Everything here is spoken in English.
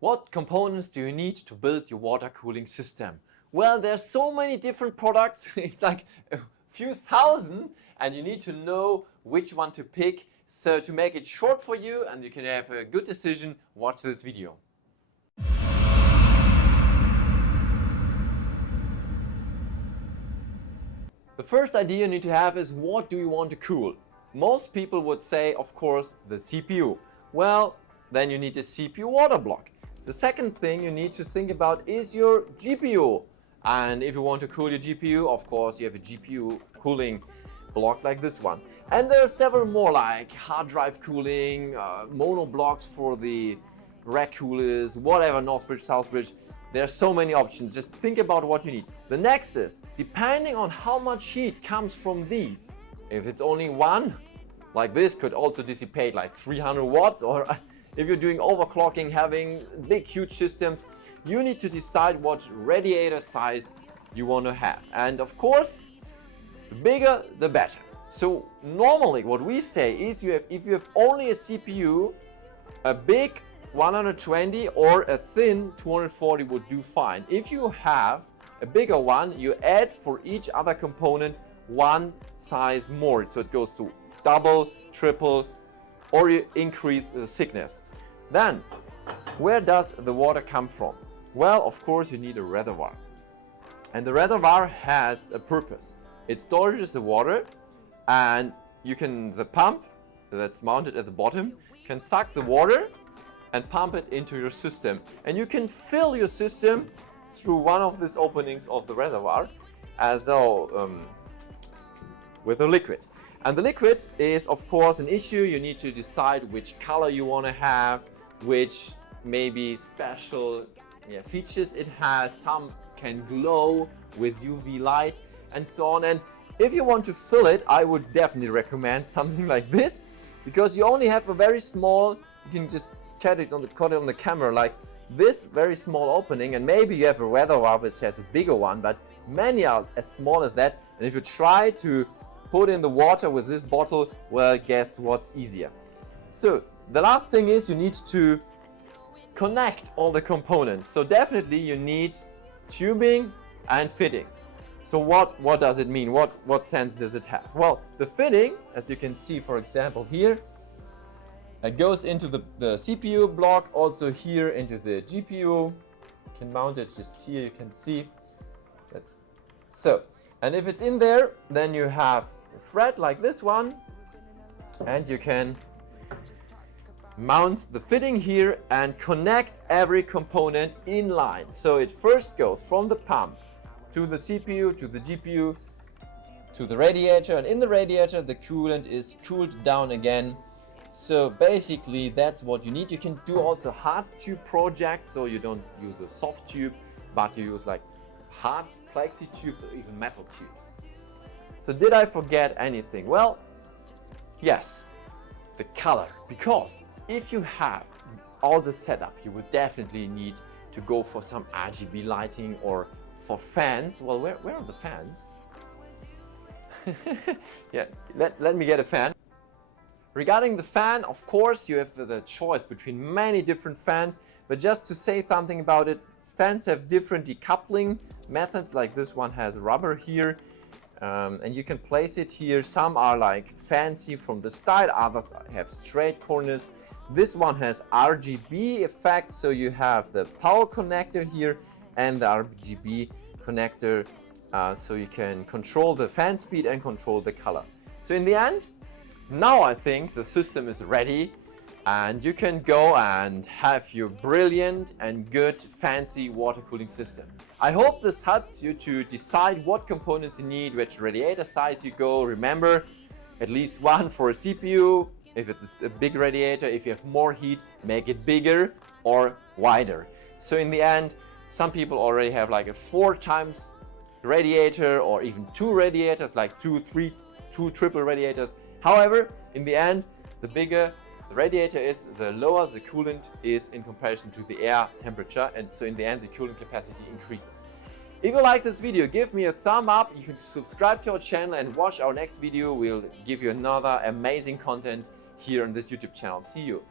What components do you need to build your water cooling system? Well, there's so many different products, it's like a few thousand, and you need to know which one to pick. So to make it short for you and you can have a good decision, watch this video. The first idea you need to have is, what do you want to cool? Most people would say, of course, the CPU. Well, then you need a CPU water block. The second thing you need to think about is your GPU. And if you want to cool your GPU, of course, you have a GPU cooling block like this one. And there are several more, like hard drive cooling, mono blocks for the rack coolers, whatever, Northbridge, Southbridge. There are so many options. Just think about what you need. The next is, depending on how much heat comes from these. If it's only one, like this, could also dissipate like 300 watts, or if you're doing overclocking, having big, huge systems, you need to decide what radiator size you want to have. And of course, the bigger, the better. So normally what we say is, if you have only a CPU, a big 120 or a thin 240 would do fine. If you have a bigger one, you add for each other component one size more. So it goes to double, triple, or you increase the thickness. Then, where does the water come from? Well, of course, you need a reservoir. And the reservoir has a purpose. It stores the water, and the pump that's mounted at the bottom can suck the water and pump it into your system. And you can fill your system through one of these openings of the reservoir as though with a liquid. And the liquid is, of course, an issue. You need to decide which color you want to have, which maybe special features it has. Some can glow with UV light and so on. And if you want to fill it, I would definitely recommend something like this, because you only have a very small, you can just cut it on the camera, like this very small opening, and maybe you have a reservoir which has a bigger one, but many are as small as that. And if you try to put in the water with this bottle, well, guess what's easier? So the last thing is, you need to connect all the components. So definitely you need tubing and fittings. So what does it mean? What sense does it have? Well, the fitting, as you can see, for example, here, it goes into the CPU block, also here into the GPU. You can mount it just here, you can see. That's so. And if it's in there, then you have a thread like this one, and you can mount the fitting here and connect every component in line. So it first goes from the pump to the CPU, to the GPU, to the radiator, and in the radiator the coolant is cooled down again. So basically that's what you need. You can do also hard tube projects, so you don't use a soft tube, but you use like hard plexi tubes or even metal tubes. So did I forget anything? Well, yes, the color. Because if you have all the setup, you would definitely need to go for some RGB lighting or for fans. Well, where are the fans? Yeah, let me get a fan. Regarding the fan, of course, you have the choice between many different fans, but just to say something about it, fans have different decoupling methods. Like this one has rubber here, and you can place it here. Some are like fancy from the style, others have straight corners. This one has RGB effect, so you have the power connector here and the RGB connector, so you can control the fan speed and control the color. So in the end, now I think the system is ready, and you can go and have your brilliant and good fancy water cooling system. I hope this helps you to decide what components you need, which radiator size you go. Remember, at least one for a CPU. If it's a big radiator, if you have more heat, make it bigger or wider. So in the end, some people already have like a 4 times radiator, or even 2 radiators, like 2 triple radiators. However, in the end, the bigger the radiator is, the lower the coolant is in comparison to the air temperature, and so in the end the cooling capacity increases. If you like this video, give me a thumb up. You can subscribe to our channel and watch our next video. We'll give you another amazing content here on this YouTube channel. See you.